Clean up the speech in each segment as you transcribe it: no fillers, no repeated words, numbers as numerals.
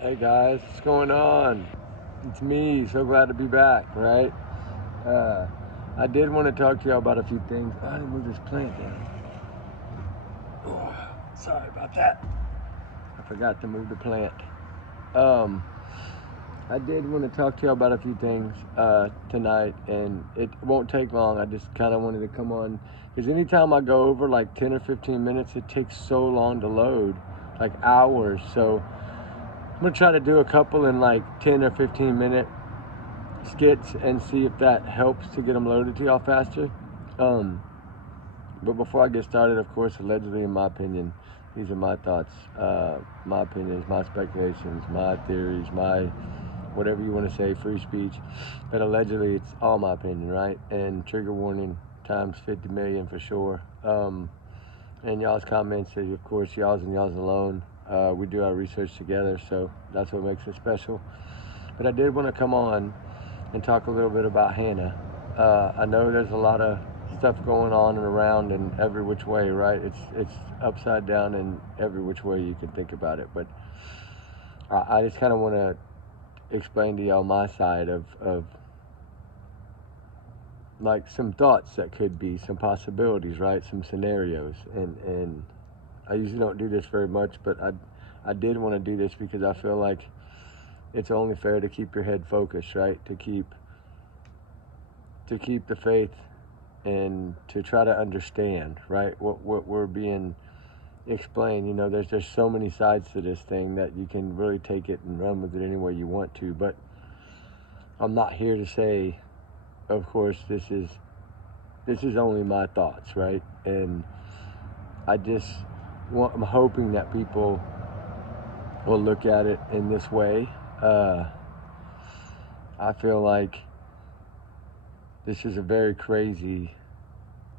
Hey guys, what's going on? It's me, so glad to be back, right? Uh, I did want to talk to y'all about a few things. Oh, I didn't move this plant down. Oh, sorry about that. I forgot to move the plant. Um, I did want to talk to y'all about a few things tonight, and it won't take long. I just kind of wanted to come on because anytime I go over like 10 or 15 minutes, it takes so long to load, like hours. So I'm gonna try to do a couple in like 10 or 15 minute skits and see if that helps to get them loaded to y'all faster. Um, but before I get started, of course, allegedly, in my opinion, these are my thoughts, my opinions, my speculations, my theories, my whatever you want to say, free speech. But allegedly, it's all my opinion, right? And trigger warning times 50 million for sure. And y'all's comments, of course, y'all's and y'all's alone. We do our research together, so that's what makes it special. But I did want to come on and talk a little bit about Hannah. I know there's a lot of stuff going on and around in every which way, right? It's upside down in every which way you can think about it. But I just kind of want to explain to y'all my side of like some thoughts that could be, some possibilities, right? Some scenarios. And I usually don't do this very much, but I did want to do this because I feel like it's only fair to keep your head focused, right? To keep the faith and to try to understand, right, what we're being explained. You know, there's just so many sides to this thing that you can really take it and run with it any way you want to. But I'm not here to say, of course, this is only my thoughts, right? And I'm hoping that people will look at it in this way. I feel like this is a very crazy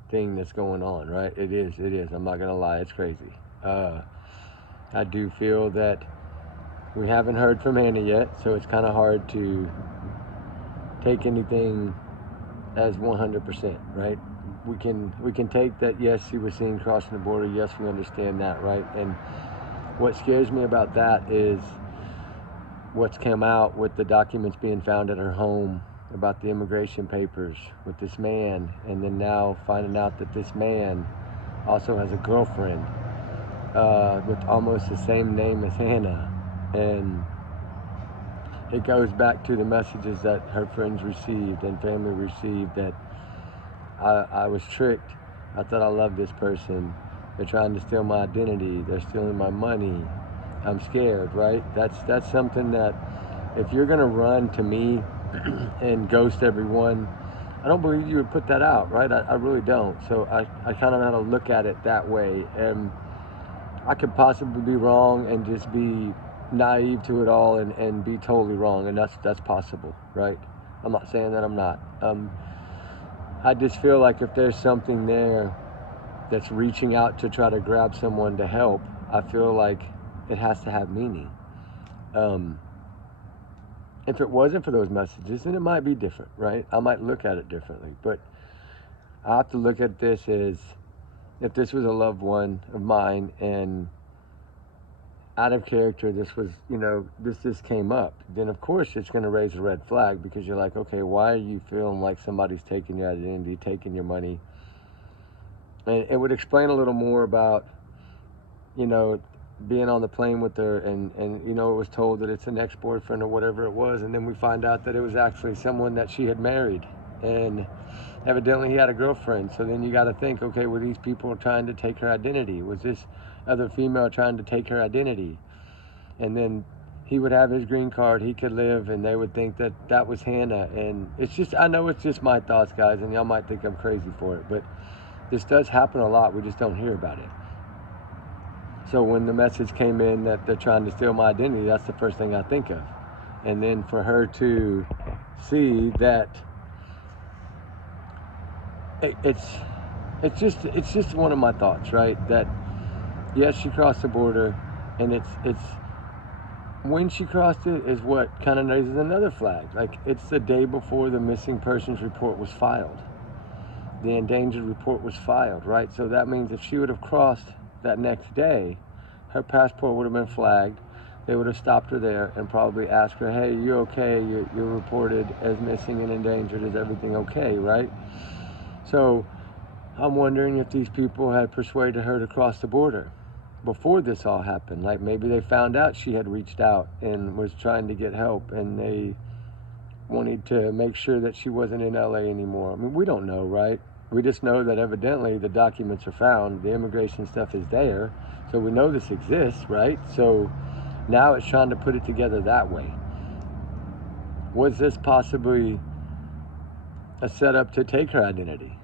thing that's going on, right? It is. I'm not gonna lie, it's crazy. I do feel that we haven't heard from Hannah yet, so it's kind of hard to take anything as 100%, right? We can take that, yes, she was seen crossing the border. Yes, we understand that, right? And what scares me about that is what's come out with the documents being found at her home about the immigration papers with this man, and then now finding out that this man also has a girlfriend with almost the same name as Hannah. And it goes back to the messages that her friends received and family received that I was tricked. I thought I loved this person. They're trying to steal my identity. They're stealing my money. I'm scared, right? That's something that if you're gonna run to me and ghost everyone, I don't believe you would put that out, right? I really don't. So I kind of had to look at it that way. And I could possibly be wrong and just be naive to it all and be totally wrong. And that's possible, right? I'm not saying that I'm not. I just feel like if there's something there that's reaching out to try to grab someone to help, I feel like it has to have meaning. If it wasn't for those messages, then it might be different, right? I might look at it differently. But I have to look at this as if this was a loved one of mine and out of character, this was, this came up, then of course it's going to raise a red flag because you're like, okay, why are you feeling like somebody's taking your identity, taking your money? And it would explain a little more about, being on the plane with her and it was told that it's an ex-boyfriend or whatever it was, and then we find out that it was actually someone that she had married, and evidently he had a girlfriend. So then you got to think, okay, were these people trying to take her identity? Was this other female trying to take her identity? And then he would have his green card, he could live, and they would think that that was Hannah. And it's just, I know it's just my thoughts, guys, and y'all might think I'm crazy for it, but this does happen a lot. We just don't hear about it. So when the message came in that they're trying to steal my identity, that's the first thing I think of. And then for her to see that it's just one of my thoughts, right? That yes, she crossed the border, and it's when she crossed it is what kind of raises another flag. Like, it's the day before the missing persons report was filed. The endangered report was filed, right? So that means if she would have crossed that next day, her passport would have been flagged. they would have stopped her there and probably asked her, hey, you okay? You're reported as missing and endangered. Is everything okay, right? So I'm wondering if these people had persuaded her to cross the border before this all happened. Like maybe they found out she had reached out and was trying to get help, and they wanted to make sure that she wasn't in LA anymore. I mean, we don't know, right? We just know that evidently the documents are found, the immigration stuff is there, so we know this exists, right? So now it's trying to put it together that way. Was this possibly a setup to take her identity?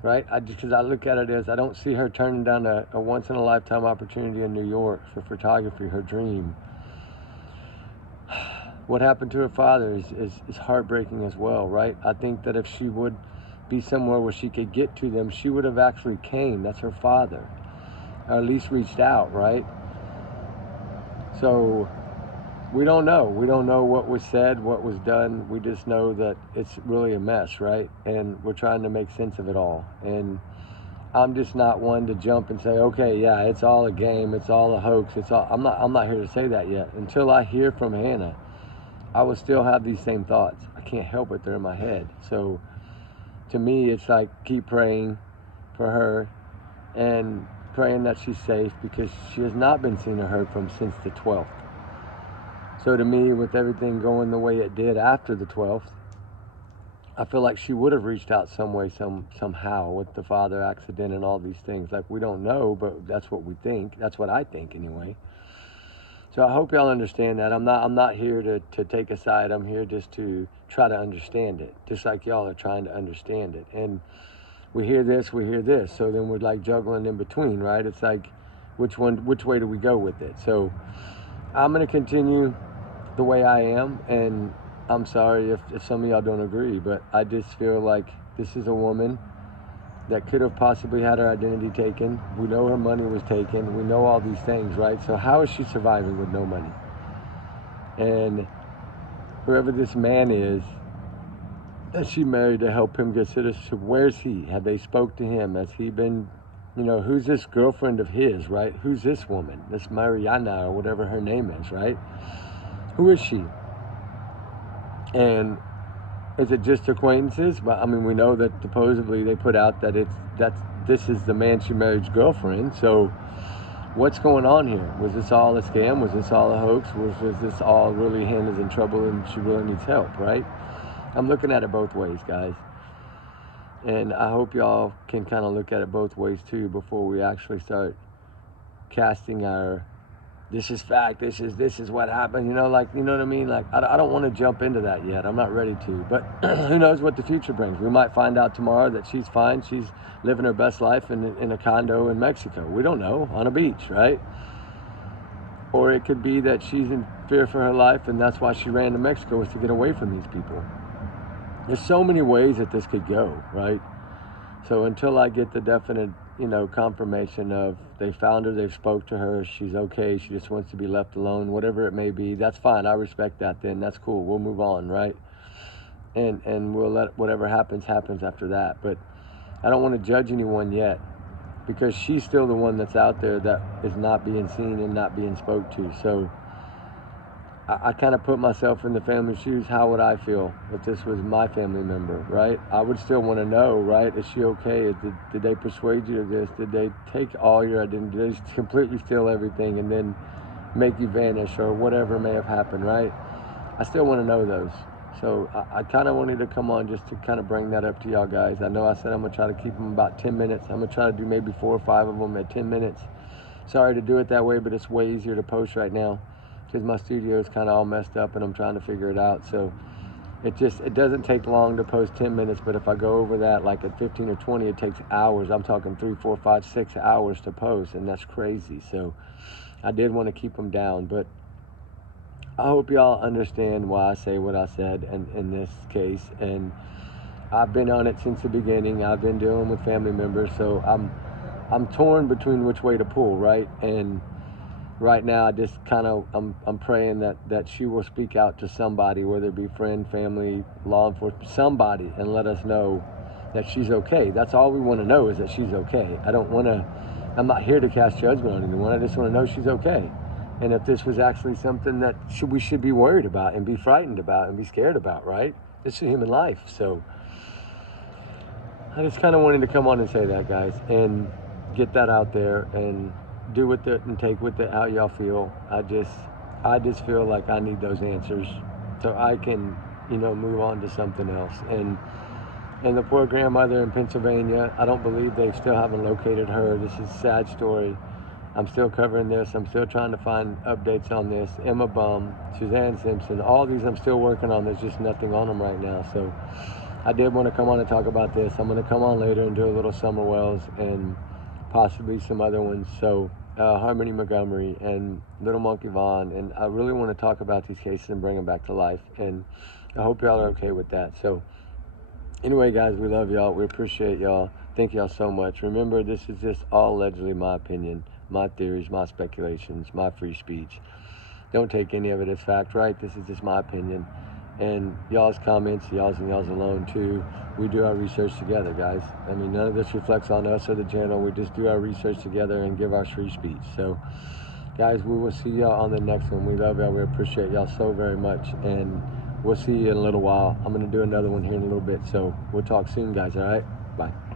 Right? Because I look at it as I don't see her turning down a once-in-a-lifetime opportunity in New York for photography, her dream. What happened to her father is heartbreaking as well, right? I think that if she would be somewhere where she could get to them, she would have actually came. That's her father. Or at least reached out, right? So we don't know. We don't know what was said, what was done. We just know that it's really a mess, right? And we're trying to make sense of it all. And I'm just not one to jump and say, okay, yeah, it's all a game, it's all a hoax, it's all. I'm not here to say that yet. Until I hear from Hannah, I will still have these same thoughts. I can't help it, they're in my head. So to me, it's like keep praying for her and praying that she's safe, because she has not been seen or heard from since the 12th. So to me, with everything going the way it did after the 12th, I feel like she would have reached out some way, somehow, with the father accident and all these things. Like, we don't know, but that's what we think. That's what I think anyway. So I hope y'all understand that. I'm not here to take a side. I'm here just to try to understand it, just like y'all are trying to understand it. And we hear this, so then we're like juggling in between, right? It's like, which way do we go with it? So I'm going to continue the way I am, and I'm sorry if some of y'all don't agree, but I just feel like this is a woman that could have possibly had her identity taken. We know her money was taken. We know all these things, right? So how is she surviving with no money? And whoever this man is that she married to help him get citizenship, where's he? Have they spoke to him? Has he been, who's this girlfriend of his, right? Who's this woman? This Mariana or whatever her name is, right? Who is she? And is it just acquaintances? But I mean, we know that supposedly they put out that this is the man she married's girlfriend. So what's going on here? Was this all a scam? Was this all a hoax? Was this all really Hannah's in trouble and she really needs help, right? I'm looking at it both ways, guys. And I hope y'all can kind of look at it both ways too before we actually start casting our, this is fact, this is what happened, you know what I mean? Like, I don't want to jump into that yet. I'm not ready to. But who knows what the future brings? We might find out tomorrow that she's fine. She's living her best life in a condo in Mexico. We don't know, on a beach, right? Or it could be that she's in fear for her life, and that's why she ran to Mexico, was to get away from these people. There's so many ways that this could go, right? So until I get the definite, confirmation of they found her, they've spoke to her, she's okay, she just wants to be left alone, whatever it may be, that's fine. I respect that then. That's cool. We'll move on, right? And we'll let whatever happens after that. But I don't want to judge anyone yet, because she's still the one that's out there that is not being seen and not being spoke to. So I kind of put myself in the family's shoes. How would I feel if this was my family member, right? I would still want to know, right? Is she okay? Did they persuade you of this? Did they take all your identity? Did they completely steal everything and then make you vanish, or whatever may have happened, right? I still want to know those. So I kind of wanted to come on just to kind of bring that up to y'all guys. I know I said I'm going to try to keep them about 10 minutes. I'm going to try to do maybe 4 or 5 of them at 10 minutes. Sorry to do it that way, but it's way easier to post right now, because my studio is kind of all messed up and I'm trying to figure it out. So it doesn't take long to post 10 minutes, but if I go over that, like at 15 or 20, it takes hours. I'm talking 3, 4, 5, 6 hours to post, and that's crazy. So I did want to keep them down, but I hope y'all understand why I say what I said in this case. And I've been on it since the beginning. I've been dealing with family members, so I'm torn between which way to pull, right? And right now, I just kind of, I'm praying that she will speak out to somebody, whether it be friend, family, law enforcement, somebody, and let us know that she's okay. That's all we want to know, is that she's okay. I'm not here to cast judgment on anyone. I just want to know she's okay. and if this was actually something that we should be worried about and be frightened about and be scared about, right? It's a human life. So I just kind of wanted to come on and say that, guys, and get that out there and do with it and take with it how y'all feel. I just feel like I need those answers so I can, move on to something else. And the poor grandmother in Pennsylvania, I don't believe they still haven't located her. This is a sad story. I'm still covering this. I'm still trying to find updates on this. Emma Bum, Suzanne Simpson, all these I'm still working on. There's just nothing on them right now. So I did want to come on and talk about this. I'm going to come on later and do a little Summer Wells and possibly some other ones. So Harmony Montgomery and Little Monkey Vaughn. And I really want to talk about these cases and bring them back to life. And I hope y'all are okay with that. So anyway, guys, we love y'all. We appreciate y'all. Thank y'all so much. Remember, this is just all allegedly my opinion, my theories, my speculations, my free speech. Don't take any of it as fact, right? This is just my opinion. And y'all's comments, y'all's and y'all's alone too. We do our research together, guys. I mean, none of this reflects on us or the channel. We just do our research together and give our free speech. So, guys, we will see y'all on the next one. We love y'all. We appreciate y'all so very much. And we'll see you in a little while. I'm going to do another one here in a little bit. So we'll talk soon, guys. All right? Bye.